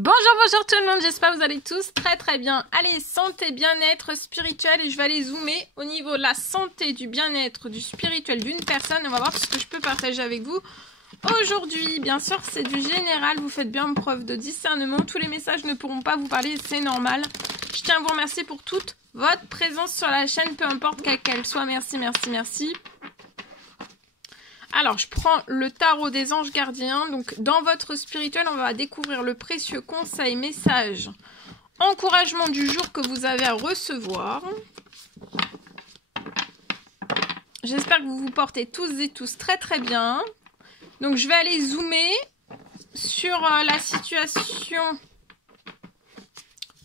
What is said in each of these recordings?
Bonjour tout le monde, j'espère que vous allez tous très bien. Allez, santé, bien-être spirituel, et je vais aller zoomer au niveau de la santé, du bien-être, du spirituel d'une personne. On va voir ce que je peux partager avec vous aujourd'hui. Bien sûr, c'est du général, vous faites bien preuve de discernement. Tous les messages ne pourront pas vous parler, c'est normal. Je tiens à vous remercier pour toute votre présence sur la chaîne, peu importe quelle qu'elle soit. Merci. Alors, je prends le tarot des anges gardiens. Donc, dans votre spirituel, on va découvrir le précieux conseil, message, encouragement du jour que vous avez à recevoir. J'espère que vous vous portez tous et tous très bien. Donc, je vais aller zoomer sur la situation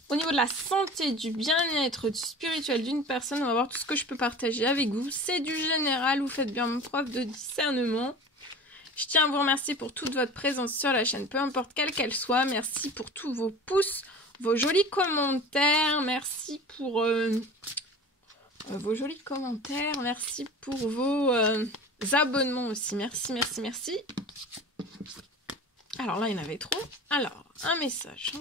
au niveau de la santé, du bien-être, du spirituel d'une personne. On va voir tout ce que je peux partager avec vous. C'est du général, vous faites bien preuve de discernement. Je tiens à vous remercier pour toute votre présence sur la chaîne, peu importe quelle qu'elle soit. Merci pour tous vos pouces, vos jolis commentaires. Merci pour vos jolis commentaires. Merci pour vos abonnements aussi. Merci. Alors là, il y en avait trop. Alors, un message.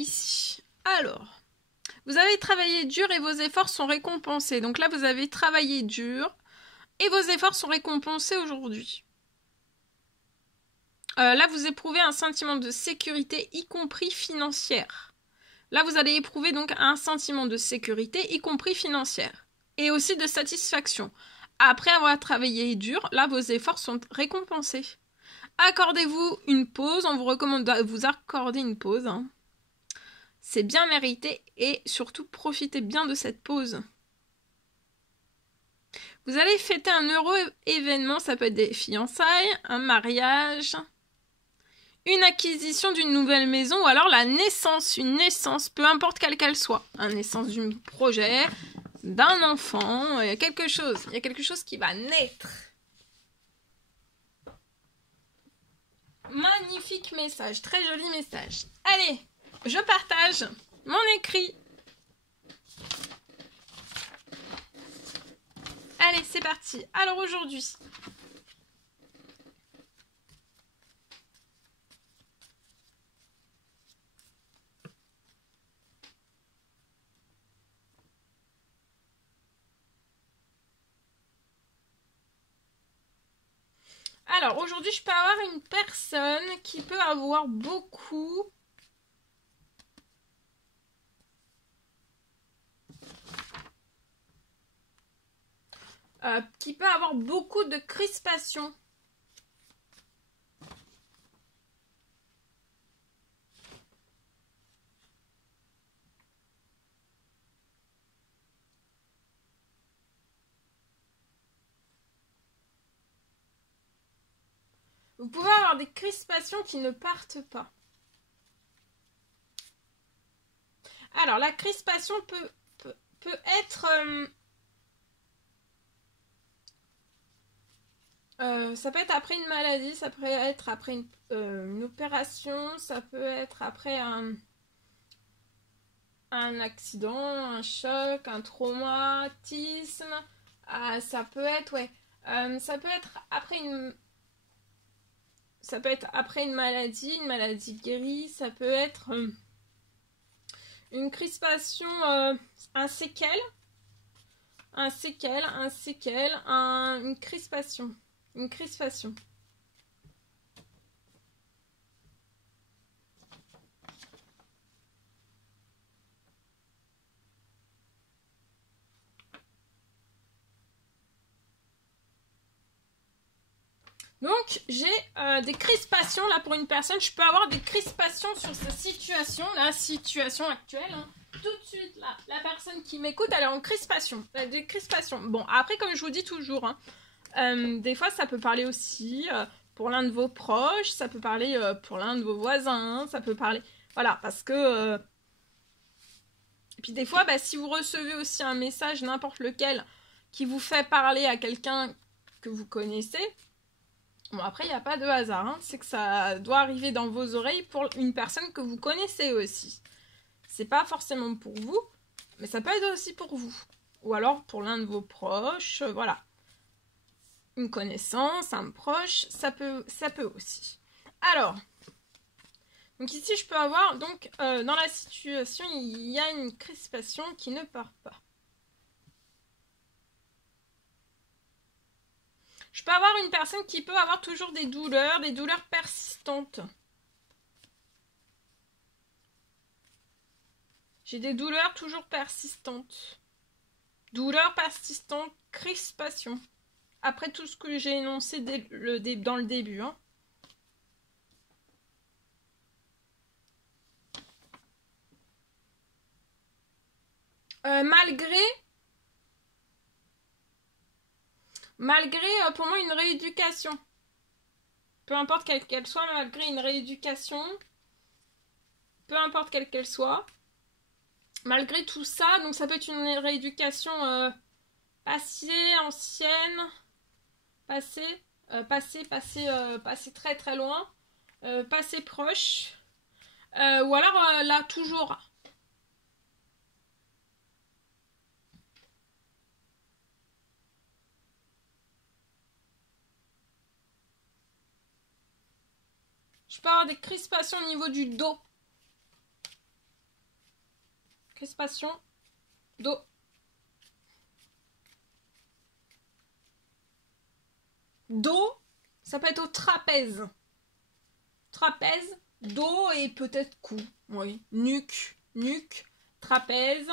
Ici. Alors, vous avez travaillé dur et vos efforts sont récompensés. Donc là, vous avez travaillé dur et vos efforts sont récompensés aujourd'hui. Là, vous éprouvez un sentiment de sécurité, y compris financière. Là, vous allez éprouver donc un sentiment de sécurité, y compris financière. Et aussi de satisfaction. Après avoir travaillé dur, là, vos efforts sont récompensés. Accordez-vous une pause. On vous recommande de vous accorder une pause. C'est bien mérité et surtout profitez bien de cette pause. Vous allez fêter un heureux événement, ça peut être des fiançailles, un mariage, une acquisition d'une nouvelle maison ou alors la naissance, une naissance, peu importe quelle qu'elle soit. Une naissance d'un projet, d'un enfant, il y a quelque chose qui va naître. Magnifique message, très joli message. Allez, je partage mon écrit. Allez, c'est parti. Alors aujourd'hui, je peux avoir une personne qui peut avoir beaucoup de crispation. Vous pouvez avoir des crispations qui ne partent pas. Alors, la crispation peut être... ça peut être après une maladie, ça peut être après une opération, ça peut être après un accident, un choc, un traumatisme. Ça peut être, ça peut être après une maladie guérie, ça peut être une crispation, une crispation. Donc, j'ai des crispations là pour une personne. Je peux avoir des crispations sur sa situation, la situation actuelle. Tout de suite, là, la personne qui m'écoute, elle est en crispation. Elle a des crispations. Bon, après, comme je vous dis toujours, des fois, ça peut parler aussi pour l'un de vos proches, ça peut parler pour l'un de vos voisins, ça peut parler... Voilà, parce que... Et puis des fois, si vous recevez aussi un message, n'importe lequel, qui vous fait parler à quelqu'un que vous connaissez... Bon, après, il n'y a pas de hasard, c'est que ça doit arriver dans vos oreilles pour une personne que vous connaissez aussi. C'est pas forcément pour vous, mais ça peut être aussi pour vous. Ou alors pour l'un de vos proches, voilà. Une connaissance, un proche, ça peut aussi. Alors, donc ici, je peux avoir, donc, dans la situation, il y a une crispation qui ne part pas. Je peux avoir une personne qui peut avoir toujours des douleurs persistantes. J'ai des douleurs toujours persistantes. Douleurs persistantes, crispation. Après tout ce que j'ai énoncé dans le début. Hein. Malgré pour moi une rééducation. Peu importe quelle qu'elle soit, malgré une rééducation. Peu importe quelle qu'elle soit. Malgré tout ça, donc ça peut être une rééducation passée, ancienne, passée très très loin, passé proche, ou alors là toujours. Je peux avoir des crispations au niveau du dos. Crispation, dos. Dos, ça peut être au trapèze. Trapèze, dos et peut-être cou. Oui. Nuque, trapèze,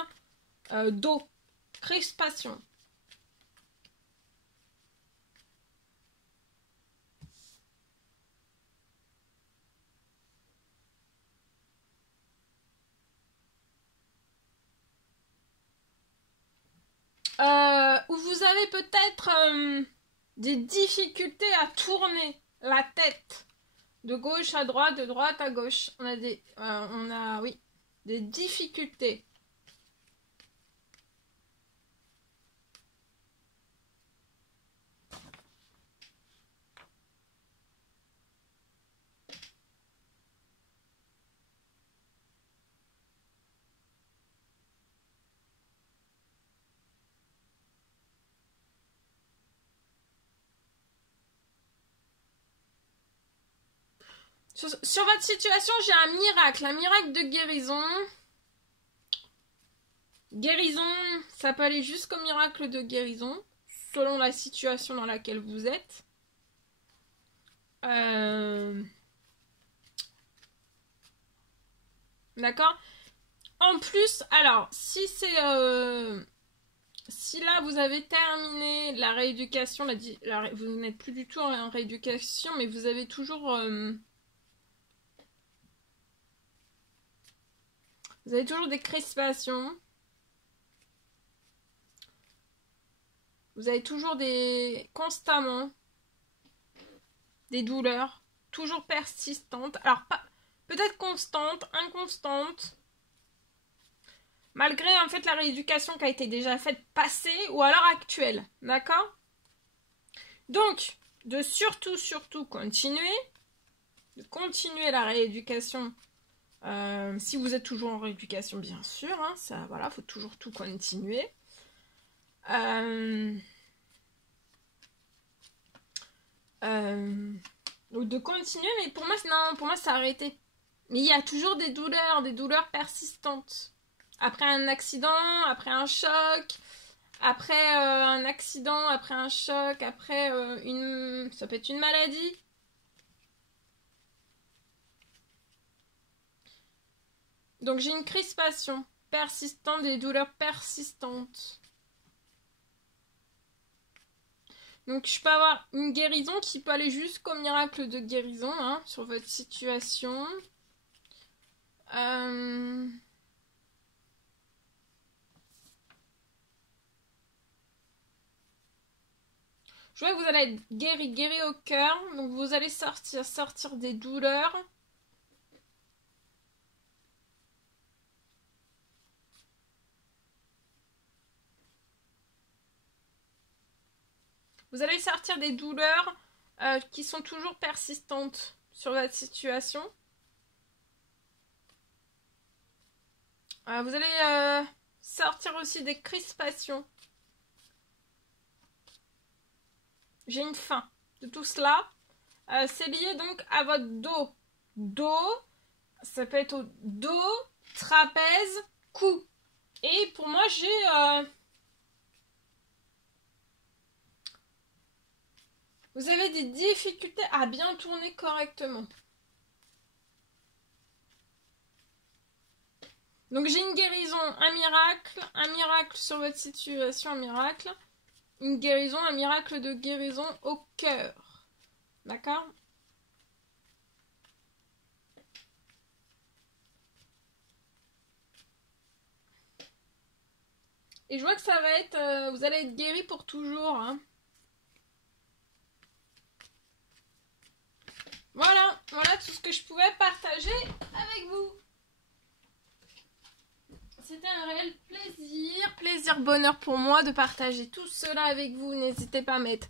dos. Crispation. Où vous avez peut-être des difficultés à tourner la tête de gauche à droite, de droite à gauche. On a des difficultés. Sur votre situation, j'ai un miracle de guérison. Guérison, ça peut aller jusqu'au miracle de guérison, selon la situation dans laquelle vous êtes. D'accord ? En plus, alors, si c'est... si là, vous avez terminé la rééducation, vous n'êtes plus du tout en rééducation, mais vous avez toujours... vous avez toujours des crispations. Vous avez toujours constamment des douleurs, toujours persistantes. Alors, peut-être constantes, inconstantes. Malgré, en fait, la rééducation qui a été déjà faite passée ou alors actuelle. D'accord ? Donc, de surtout continuer. De continuer la rééducation. Si vous êtes toujours en rééducation, bien sûr. Hein, ça, voilà, faut toujours tout continuer. Donc de continuer, mais pour moi, non, pour moi, c'est arrêté. Mais il y a toujours des douleurs persistantes. Après un accident, après un choc, après un accident, après un choc, après ça peut être une maladie. Donc j'ai une crispation persistante, des douleurs persistantes. Donc je peux avoir une guérison qui peut aller jusqu'au miracle de guérison hein, sur votre situation. Je vois que vous allez être guéri au cœur. Donc vous allez sortir des douleurs. Vous allez sortir des douleurs qui sont toujours persistantes sur votre situation. Vous allez sortir aussi des crispations. J'ai une fin de tout cela. C'est lié donc à votre dos. Dos, ça peut être au dos, trapèze, cou. Et pour moi, j'ai... Vous avez des difficultés à bien tourner correctement. Donc j'ai une guérison, un miracle sur votre situation, un miracle. Une guérison, un miracle de guérison au cœur. D'accord ? Et je vois que ça va être... vous allez être guéri pour toujours. Hein. Voilà tout ce que je pouvais partager avec vous. C'était un réel plaisir, bonheur pour moi de partager tout cela avec vous. N'hésitez pas à mettre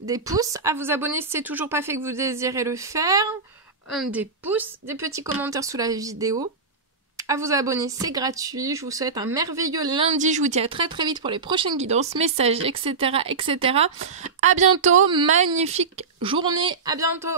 des pouces, à vous abonner si c'est toujours pas fait que vous désirez le faire, des pouces, des petits commentaires sous la vidéo, à vous abonner, c'est gratuit. Je vous souhaite un merveilleux lundi. Je vous dis à très très vite pour les prochaines guidances, messages, etc. À bientôt, magnifique journée, à bientôt.